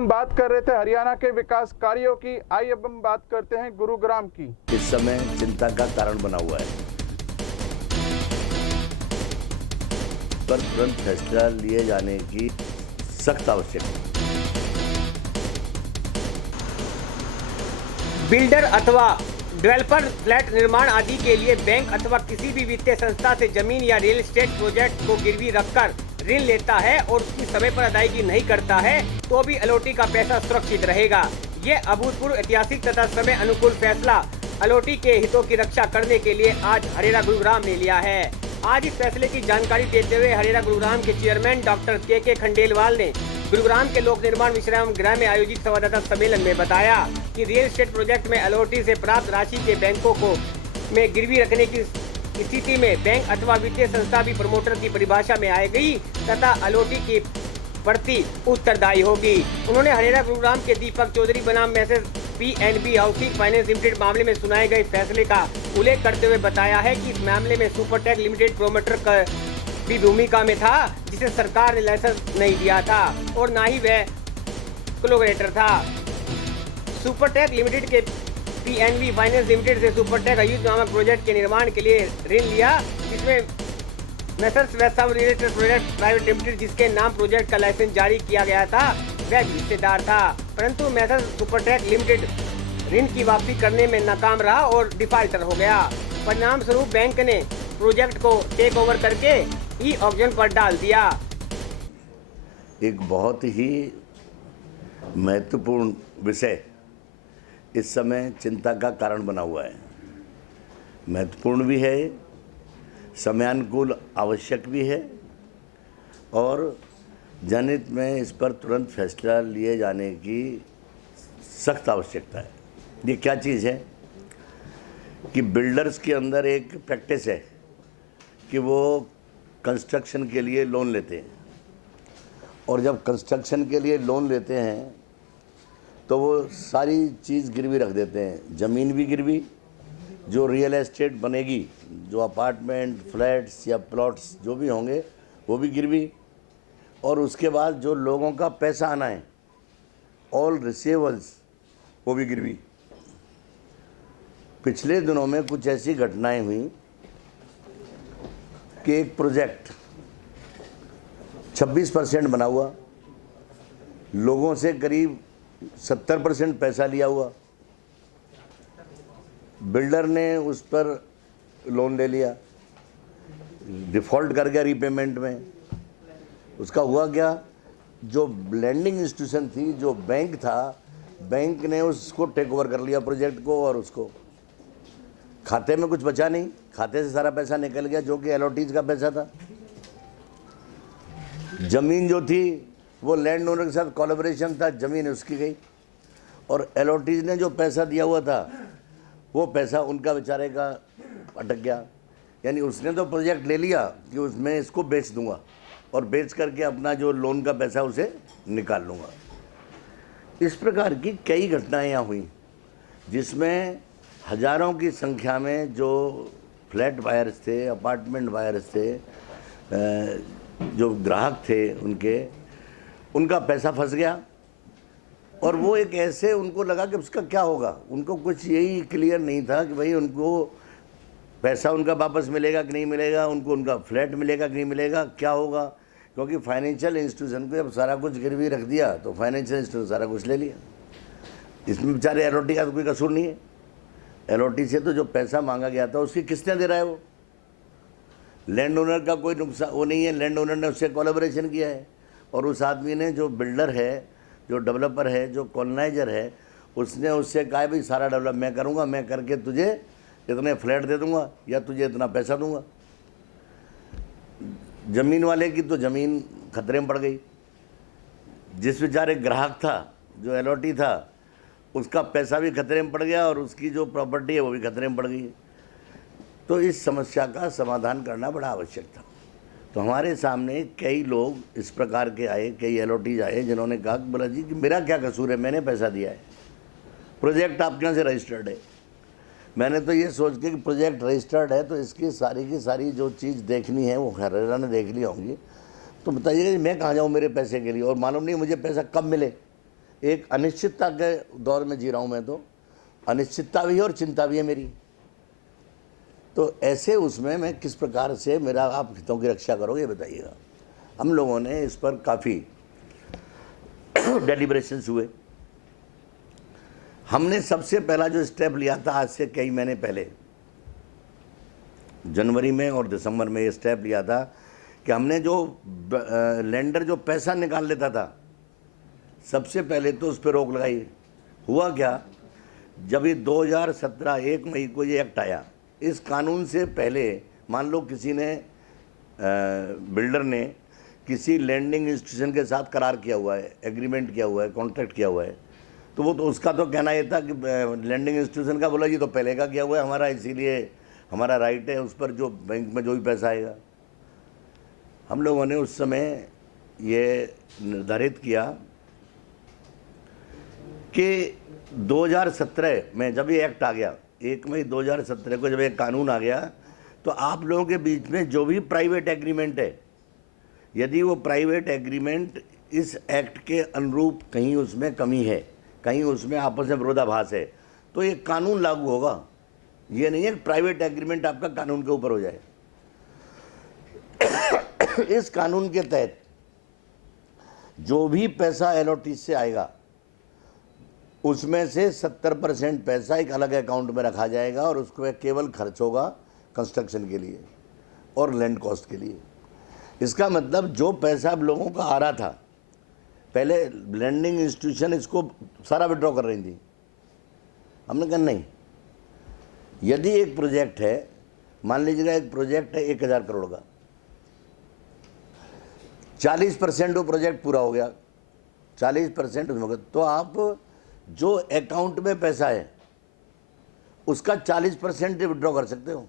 हम बात कर रहे थे हरियाणा के विकास कार्यों की। आइए अब हम बात करते हैं गुरुग्राम की। इस समय चिंता का कारण बना हुआ है, पर तुरंत फैसला लिए जाने की सख्त आवश्यकता। बिल्डर अथवा डेवलपर फ्लैट निर्माण आदि के लिए बैंक अथवा किसी भी वित्तीय संस्था से जमीन या रियल एस्टेट प्रोजेक्ट को गिरवी रखकर ऋण लेता है और उसकी समय पर अदायगी नहीं करता है तो भी अलॉटी का पैसा सुरक्षित रहेगा। ये अभूतपूर्व ऐतिहासिक तथा समय अनुकूल फैसला अलॉटी के हितों की रक्षा करने के लिए आज हरेरा गुरुग्राम ने लिया है। आज इस फैसले की जानकारी देते हुए हरेरा गुरुग्राम के चेयरमैन डॉक्टर के खंडेलवाल ने गुरुग्राम के लोक निर्माण विश्राम गृह में आयोजित संवाददाता सम्मेलन में बताया कि रियल एस्टेट प्रोजेक्ट में अलॉटी से प्राप्त राशि के बैंकों को में गिरवी रखने की स्थिति में बैंक अथवा वित्तीय संस्था भी प्रमोटर की परिभाषा में आएगी तथा अलॉटी की प्रति उत्तरदायी होगी। उन्होंने हरेरा गुरुग्राम के दीपक चौधरी बनाम message PNB housing finance limited मामले में सुनाए गए फैसले का उल्लेख करते हुए बताया है कि इस मामले में सुपरटेक लिमिटेड प्रमोटर की भूमिका में था, जिसे सरकार ने लाइसेंस नहीं दिया था और न ही वह कोलैबोरेटर था। सुपरटेक लिमिटेड के PNB फाइनेंस लिमिटेड से सुपरटेक अयुत नामक प्रोजेक्ट के निर्माण के लिए ऋण लिया, जिसमें Messrs western real estate project private limited जिसके नाम प्रोजेक्ट का लाइसेंस जारी किया गया था वह भी हिस्सेदार था, परंतु मैसर्स सुपरटेक लिमिटेड ऋण की वापसी करने में नाकाम रहा और डिफाल्टर हो गया। परिणाम स्वरूप बैंक ने प्रोजेक्ट को टेक ओवर करके ई ऑक्शन पर डाल दिया। एक बहुत ही महत्वपूर्ण विषय इस समय चिंता का कारण बना हुआ है। महत्वपूर्ण भी है, समयानुकूल आवश्यक भी है और जनहित में इस पर तुरंत फैसला लिए जाने की सख्त आवश्यकता है। ये क्या चीज़ है कि बिल्डर्स के अंदर एक प्रैक्टिस है कि वो कंस्ट्रक्शन के लिए लोन लेते हैं और जब कंस्ट्रक्शन के लिए लोन लेते हैं तो वो सारी चीज़ गिरवी रख देते हैं। ज़मीन भी गिरवी, जो रियल एस्टेट बनेगी, जो अपार्टमेंट, फ्लैट्स या प्लॉट्स जो भी होंगे वो भी गिरवी, और उसके बाद जो लोगों का पैसा आना है, ऑल रिसीवेबल्स, वो भी गिरवी। पिछले दिनों में कुछ ऐसी घटनाएं हुई कि एक प्रोजेक्ट 26% बना हुआ, लोगों से करीब 70% पैसा लिया हुआ, बिल्डर ने उस पर लोन ले लिया, डिफ़ॉल्ट कर गया रीपेमेंट में। उसका हुआ क्या, जो लैंडिंग इंस्टीट्यूशन थी, जो बैंक था, बैंक ने उसको टेक ओवर कर लिया प्रोजेक्ट को और उसको खाते में कुछ बचा नहीं, खाते से सारा पैसा निकल गया जो कि अलॉटीज का पैसा था। ज़मीन जो थी वो लैंड ओनर के साथ कोलैबोरेशन था, ज़मीन उसकी गई और अलॉटीज ने जो पैसा दिया हुआ था वो पैसा उनका बेचारे का अटक गया। यानी उसने तो प्रोजेक्ट ले लिया कि उसमें इसको बेच दूंगा और बेच करके अपना जो लोन का पैसा उसे निकाल लूँगा। इस प्रकार की कई घटनाएं यहाँ हुई जिसमें हज़ारों की संख्या में जो फ्लैट बायर्स थे, अपार्टमेंट बायर्स थे, जो ग्राहक थे उनका पैसा फंस गया और वो एक ऐसे उनको लगा कि उसका क्या होगा। उनको कुछ यही क्लियर नहीं था कि भाई उनको पैसा उनका वापस मिलेगा कि नहीं मिलेगा, उनको उनका फ्लैट मिलेगा कि नहीं मिलेगा, क्या होगा। क्योंकि फाइनेंशियल इंस्टीट्यूशन को जब सारा कुछ गिरवी रख दिया तो फाइनेंशियल इंस्टीट्यूशन सारा कुछ ले लिया। इसमें बेचारे अलॉटी का तो कोई कसूर नहीं है। अलॉटी से तो जो पैसा मांगा गया था उसकी किसने दे रहा है, वो लैंड ओनर का कोई नुकसान वो नहीं है। लैंड ओनर ने उससे कोलैबोरेशन किया है और उस आदमी ने, जो बिल्डर है, जो डेवलपर है, जो कॉलोनाइजर है, उसने उससे कहा भाई सारा डेवलप मैं करूँगा, मैं करके तुझे इतने फ्लैट दे दूँगा या तुझे इतना पैसा दूँगा। ज़मीन वाले की तो ज़मीन खतरे में पड़ गई। जिस बेचारे ग्राहक था, जो अलॉटी था, उसका पैसा भी खतरे में पड़ गया और उसकी जो प्रॉपर्टी है वो भी खतरे में पड़ गई। तो इस समस्या का समाधान करना बड़ा आवश्यक था। तो हमारे सामने कई लोग इस प्रकार के आए, कई अलॉटीज आए जिन्होंने कहा बोला जी कि मेरा क्या कसूर है, मैंने पैसा दिया है, प्रोजेक्ट आपके यहाँ से रजिस्टर्ड है। मैंने तो ये सोच के कि प्रोजेक्ट रजिस्टर्ड है तो इसकी सारी की सारी जो चीज़ देखनी है वो हरेरा ने देख ली होंगी। तो बताइएगा मैं कहाँ जाऊँ मेरे पैसे के लिए, और मालूम नहीं मुझे पैसा कब मिले। एक अनिश्चितता के दौर में जी रहा हूँ मैं, तो अनिश्चितता भी है और चिंता भी है मेरी। तो ऐसे उसमें मैं किस प्रकार से मेरा आप हितों की रक्षा करोगे, बताइएगा। हम लोगों ने इस पर काफ़ी डेलिब्रेशंस हुए। हमने सबसे पहला जो स्टेप लिया था आज से कई महीने पहले, जनवरी में और दिसंबर में, ये स्टेप लिया था कि हमने जो लेंडर जो पैसा निकाल लेता था, सबसे पहले तो उस पर रोक लगाई। हुआ क्या, जब ये 2017 1 मई को ये एक्ट आया, इस कानून से पहले मान लो किसी ने बिल्डर ने किसी लैंडिंग इंस्टीट्यूशन के साथ करार किया हुआ है, एग्रीमेंट किया हुआ है, कॉन्ट्रैक्ट किया हुआ है, तो वो तो उसका तो कहना ये था कि लैंडिंग इंस्टीट्यूशन का बोला ये तो पहले का किया हुआ है हमारा, इसीलिए हमारा राइट है उस पर जो बैंक में जो भी पैसा आएगा। हम लोगों ने उस समय ये निर्धारित किया कि 2017 में जब ये एक्ट आ गया, 1 मई 2017 को जब एक कानून आ गया, तो आप लोगों के बीच में जो भी प्राइवेट एग्रीमेंट है, यदि वो प्राइवेट एग्रीमेंट इस एक्ट के अनुरूप कहीं उसमें कमी है, कहीं उसमें आपस में विरोधाभास है, तो ये कानून लागू होगा। ये नहीं है कि प्राइवेट एग्रीमेंट आपका कानून के ऊपर हो जाए। इस कानून के तहत जो भी पैसा एलओटी से आएगा, उसमें से 70% पैसा एक अलग अकाउंट में रखा जाएगा और उसको केवल खर्च होगा कंस्ट्रक्शन के लिए और लैंड कॉस्ट के लिए। इसका मतलब जो पैसा अब लोगों का आ रहा था, पहले लैंडिंग इंस्टीट्यूशन इसको सारा विड्रॉ कर रही थी, हमने कहा नहीं, यदि एक प्रोजेक्ट है, मान लीजिएगा एक प्रोजेक्ट है 1000 करोड़ का, 40% वो प्रोजेक्ट पूरा हो गया, 40% उसमें, तो आप जो अकाउंट में पैसा है उसका 40% विड्रॉ कर सकते हो।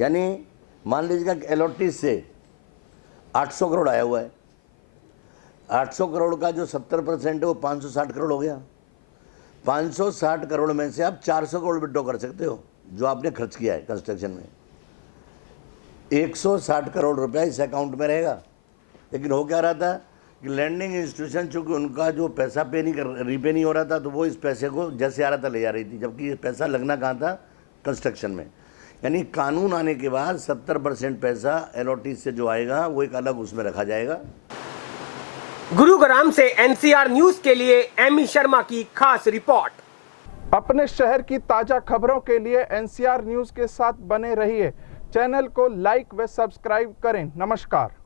यानी मान लीजिएगा कि एलओटी से 800 करोड़ आया हुआ है, 800 करोड़ का जो 70% है वो 560 करोड़ हो गया। 560 करोड़ में से आप 400 करोड़ विड्रॉ कर सकते हो जो आपने खर्च किया है कंस्ट्रक्शन में। 160 करोड़ रुपया इस अकाउंट में रहेगा। लेकिन हो क्या रहा था कि लैंडिंग इंस्टीट्यूशन चूँकि उनका जो पैसा रीपे नहीं हो रहा था, तो वो इस पैसे को जैसे आ रहा था ले जा रही थी, जबकि ये पैसा लगना कहाँ था, कंस्ट्रक्शन में। यानी कानून आने के बाद 70% पैसा एलओटी से जो आएगा वो एक अलग उसमें रखा जाएगा। गुरुग्राम से एनसीआर न्यूज के लिए एमी शर्मा की खास रिपोर्ट। अपने शहर की ताजा खबरों के लिए एनसीआर न्यूज के साथ बने रहिए। चैनल को लाइक व सब्सक्राइब करें। नमस्कार।